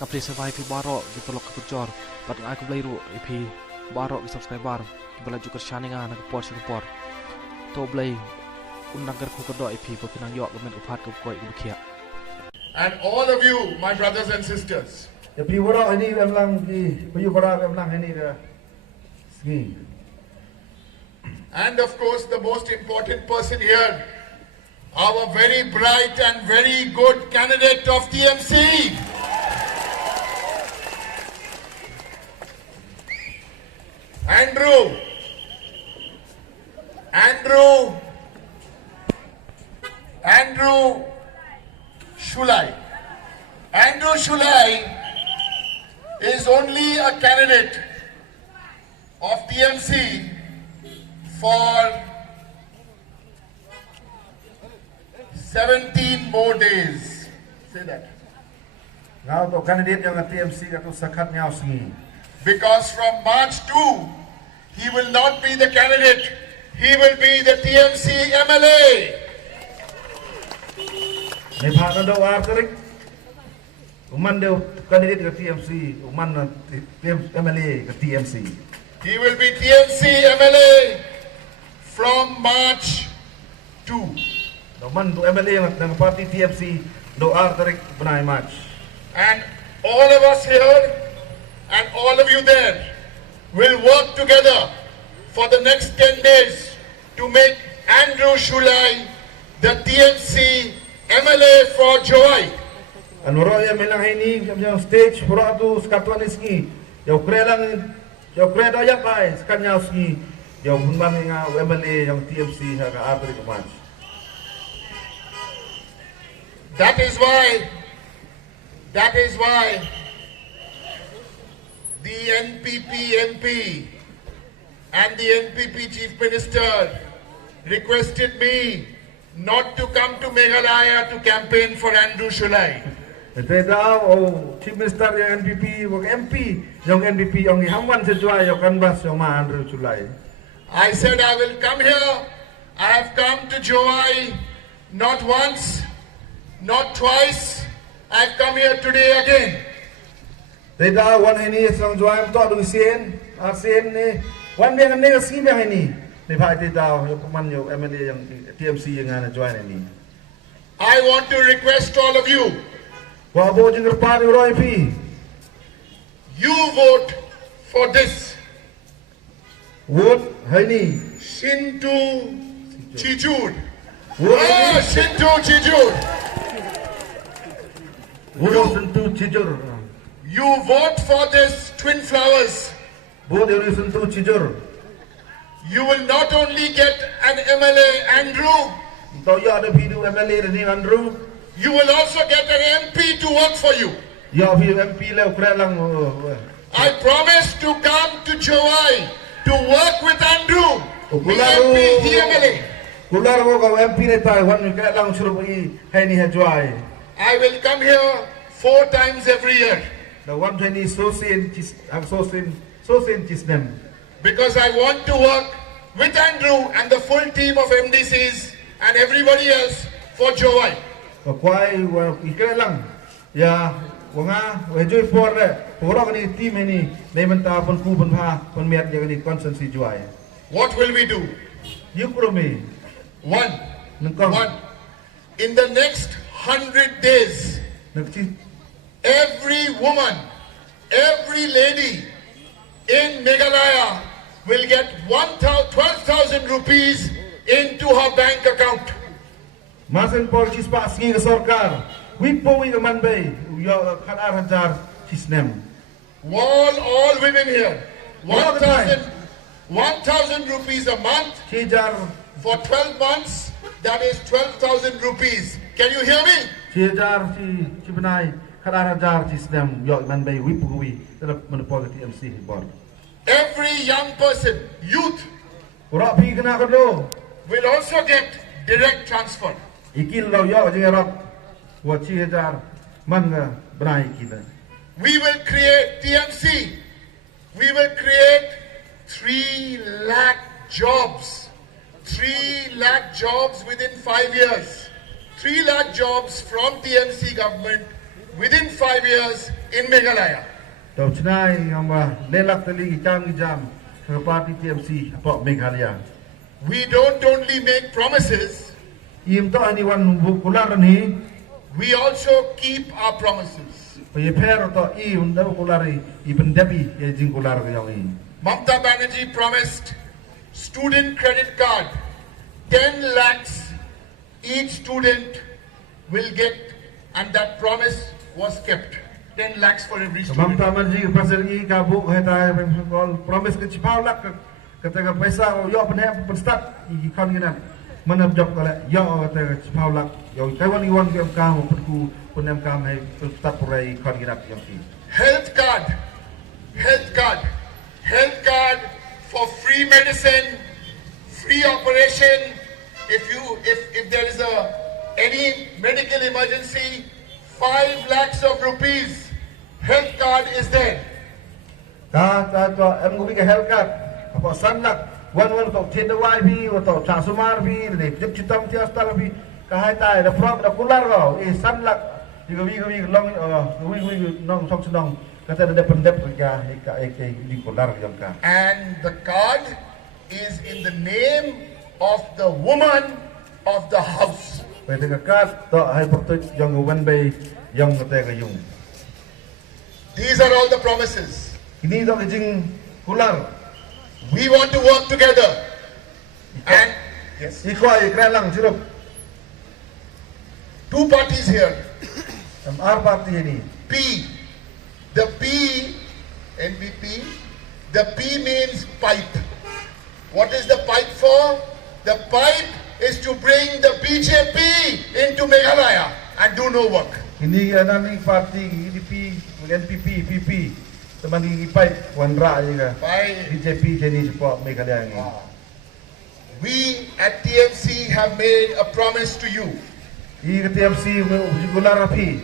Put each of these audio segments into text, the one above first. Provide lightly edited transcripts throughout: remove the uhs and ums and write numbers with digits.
Kapri survive pi baro di pelok kepecor. Pat aku beli ru pi baro di subscriber. Bela juga shaninga nak por singapore. To beli undang ku kedok pi pinang yok gamen upat ku koi ku kia. And all of you, my brothers and sisters. The people are any lang di you lang any ski. And of course, the most important person here, our very bright and very good candidate of TMC. Andrew Shulai. Andrew Shulai is only a candidate of TMC for 17 more days. Say that. Now the candidate yang TMC katu sakat ngaw singi. Because from March 2, he will not be the candidate. He will be the TMC MLA. May partner daw arterik. Uman daw candidate ke TMC, uman MLA ke TMC. He will be TMC MLA from March 2. Uman tu MLA ng party TMC daw arterik benai March. And all of us here and all of you there will work together for the next 10 days to make Andrew Shulai the TMC MLA for Joy. Ano roya melang ini yang stage pura tu skatuan iski. Jau krelang jau kredo ya kai skanya ski. Jau bunban nga MLA yang TMC ha ka arterik March. That is why the NPP MP and the NPP Chief Minister requested me not to come to Meghalaya to campaign for Andrew Shulai. Ito daw Chief Minister yang NPP wag MP yang NPP yang ihamwan sa July yung kanbas yung Andrew Shulai. I said I will come here. I have come to Joy not once, not twice. I have come here today again. Ito daw wan ini sang July to dung sien ni wan yang ni si yang ini. Ni pa ito daw yung kuman yung MLA yang TMC yang ana July ini. I want to request all of you. Wabo jeng repari Roy P. You vote for this. Vote hani Shintu Chijud. Vote Shintu Chijud. Vote sentu cijur. You vote for this twin flowers. Vote yang sentu cijur. You will not only get an MLA Andrew, Tau ya ada video MLA ni Andrew. you will also get an MP to work for you. Ya video MP leo krelang. I promise to come to Joy to work with Andrew. He Kular MP, he MLA. Kular mo kau MP ni Taiwan ni krelang suruh pergi hani hajuai. I will come here 4 times every year. The 120 sosin chisnem. Because I want to work with Andrew and the full team of MDCs and everybody else for Joy. Kuai ikrelang. Ya wanga wajui for orang ni team ini ni mentah pun ku pun ha pun miat yang ni konsensi juai. What will we do? You promise. One. Nengkong. In the next 100 days, Nengci. every woman, every lady in Meghalaya will get 12,000 rupees into her bank account. Masin por cispa ski ke sorkar. Wipo wi man bay. Yo khalar hajar cisnem. All women here, All the time. 1,000 rupees a month Cijar for 12 months. That is 12,000 rupees. Can you hear me? cijar ci benai khalar hajar cisnem yo man bay wipo wi dalam menepol TMC bor. Every young person, youth, Ora pi kena kodo. will also get direct transfer. Ikil lo yo jengerok. Wa cijar man benai kita. We will create TMC. We will create 3 lakh jobs. 3 lakh jobs within 5 years. 3 lakh jobs from TMC government within 5 years in Meghalaya. Tau cnai ngam lelak tali jam ke parti TMC apa Meghalaya. We don't only make promises, Im to ani wan bu kular ni we also keep our promises. pe per to I unda kulari I pendapi ye jing kular ke yang I. Mamta Banerjee promised student credit card, 10 lakhs each student will get, and that promise was kept. 10 lakhs for every student. Mamta Banerjee pasal I ka bu heta promise ke cipau lak kata paisa yo pen start I kan gina mana job kala yo kata cipau lak yo kaiwan iwan ke ka perku penem kam hai start purai kan gina yang I. Health card for free medicine, free operation. If there is any medical emergency, 5 lakhs of rupees, health card is there. Ta to em ngu ke health card apa sannak wan to thin wai bi to cha sumar bi ne jip chitam ti astal bi ka hai tai da from da kular go I sannak vi long vi nong song senong kata da pendep ka di kular yang ka. And the card is in the name of the woman of the house. Pai da card to hai portu yang wan bei yang kata ka yung. These are all the promises. Ini to jing kular. We want to work together. And yes, Iko ai krelang sirup 2 parties here. MR party ini. P. The P, NBP, the P means pipe. What is the pipe for? The pipe is to bring the BJP into Meghalaya and do no work. Ini nani parti IDP, NPP, PP. Teman di pipe wanra juga. By BJP jadi support Meghalaya ini. we at TMC have made a promise to you. I TMC kular api.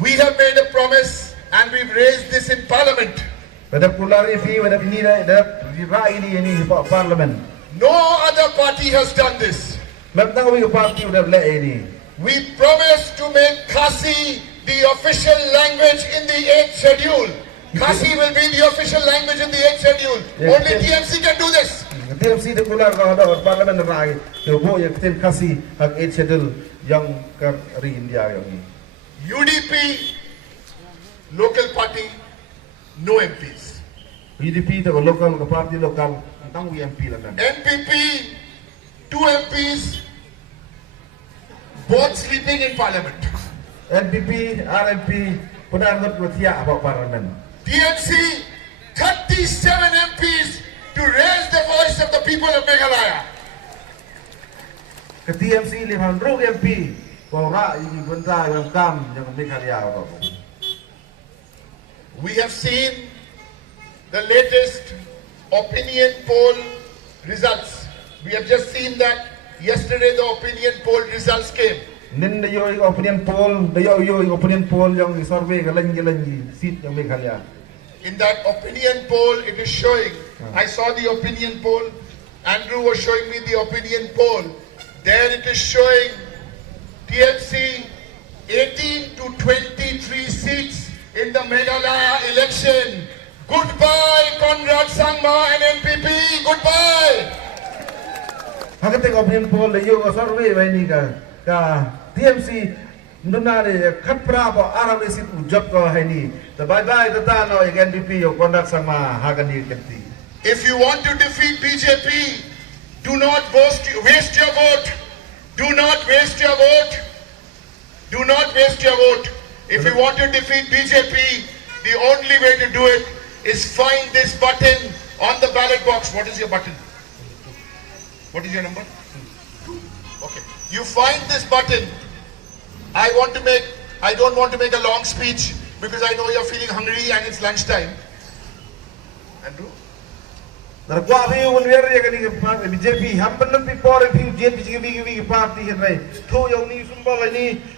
We have made a promise and we've raised this in Parliament. Pada kular api, pada ini dah rai ini support parlimen. No other party has done this. Mentang kami parti udah le ini. We promise to make KHASI the official language in the 8th schedule. KHASI will be the official language in the 8th schedule. Only TMC can do this. TMC de kular kau ada parlimen rai. Jobo yang tim KHASI hak 8 schedule yang ri India yang ini. UDP, local party, no MPs. UDP tu lokal ke parti lokal tentang UMP lah kan. NPP, 2 MPs, both sleeping in Parliament. NPP, RMP, pernah ngot bertiak apa parlimen. TMC, 37 MPs to raise the voice of the people of Meghalaya. Ke TMC 500 MP, kau rak ini benda yang kam yang Meghalaya apa. We have seen the latest opinion poll results. We have just seen that yesterday the opinion poll results came. Nen dayo opinion poll, dayo opinion poll yang survey galang seat yang Meghalaya. In that opinion poll, it is showing, I saw the opinion poll, Andrew was showing me the opinion poll. There it is showing TMC 18 to 23 seats in the Meghalaya election. Goodbye, Conrad Sangma and NPP. Goodbye. Hak tengok opinion poll dayo survey ini ka TMC Nuna ni kat berapa arah mesin ujab kau hari ni. Bye-bye tentang no yang NPP yang kondak sama hagan di kenti. If you want to defeat BJP, do not waste your vote. Do not waste your vote. Do not waste your vote. If you want to defeat BJP, the only way to do it is find this button on the ballot box. What is your button? What is your number? 2. Okay. You find this button. I don't want to make a long speech because I know you're feeling hungry and it's lunchtime. Andrew? Terkuat view unwer yang ni parti BJP hampir nanti por view JP parti henry. Tu yang ni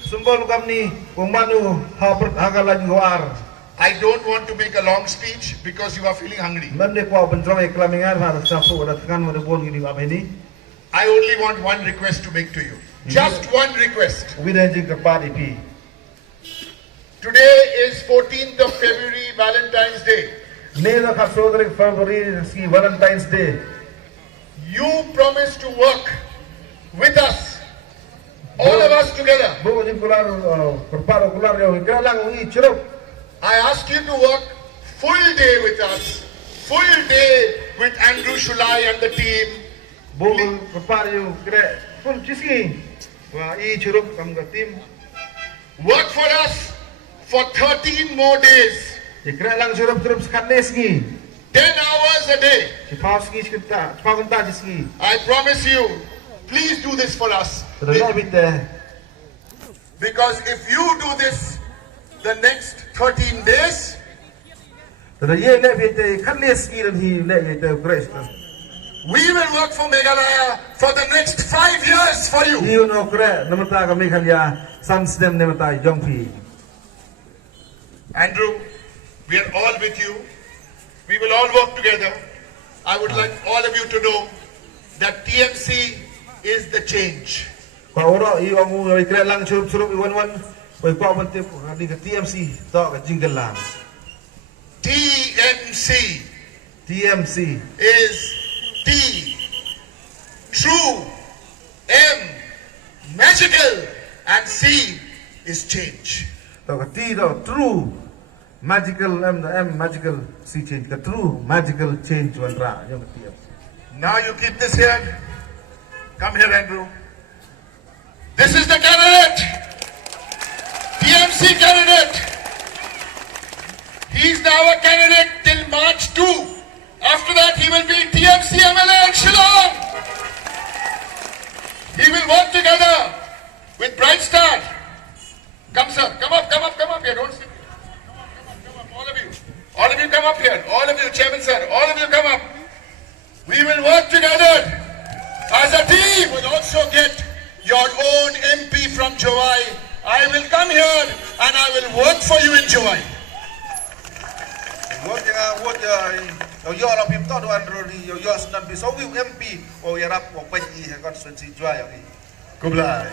sumbol kam ni komanu hagal lagi war. I don't want to make a long speech because you are feeling hungry. Mende kuat bentrong eklamingan harus sapu ada tekan ada pun gini apa ini. I only want one request to make to you. Just one request. Wilayah jika parti P. Today is 14th Nila kapsodrik February ski Valentine's Day. You promise to work with us, all of us together. Buko din kular perparo kular yo kralang ui chirop. I ask you to work full day with us, full day with Andrew Shulai and the team. Buko perparo yo kre full chiski. Wa I chirop kam ka team. Work for us for 13 more days, Kralang chirop skatnes ski. 10 hours a day. Chipaw ski skita, chipaw kunta ski. I promise you, please do this for us. Because if you do this the next 13 days, we will work for Meghalaya for the next 5 years for you. Andrew, we are all with you. We will all work together. I would like all of you to know that TMC is the change. TMC is T, true, M, magical, and C is change. True, magical, M magical, C change. The true magical change. Now you keep this here. Come here, Andrew. This is the candidate. TMC candidate. He's now a candidate till March 2. After that, he will be TMC MLA in Shillong. He will work together with Bright Star. Come, sir. Come up here. Don't sit. Come up. All of you. All of you come up here. All of you, Chairman, sir. All of you come up. We will work together as a team. We'll also get your own MP from Jowai. I will come here and I will work for you in Jowai. Kular.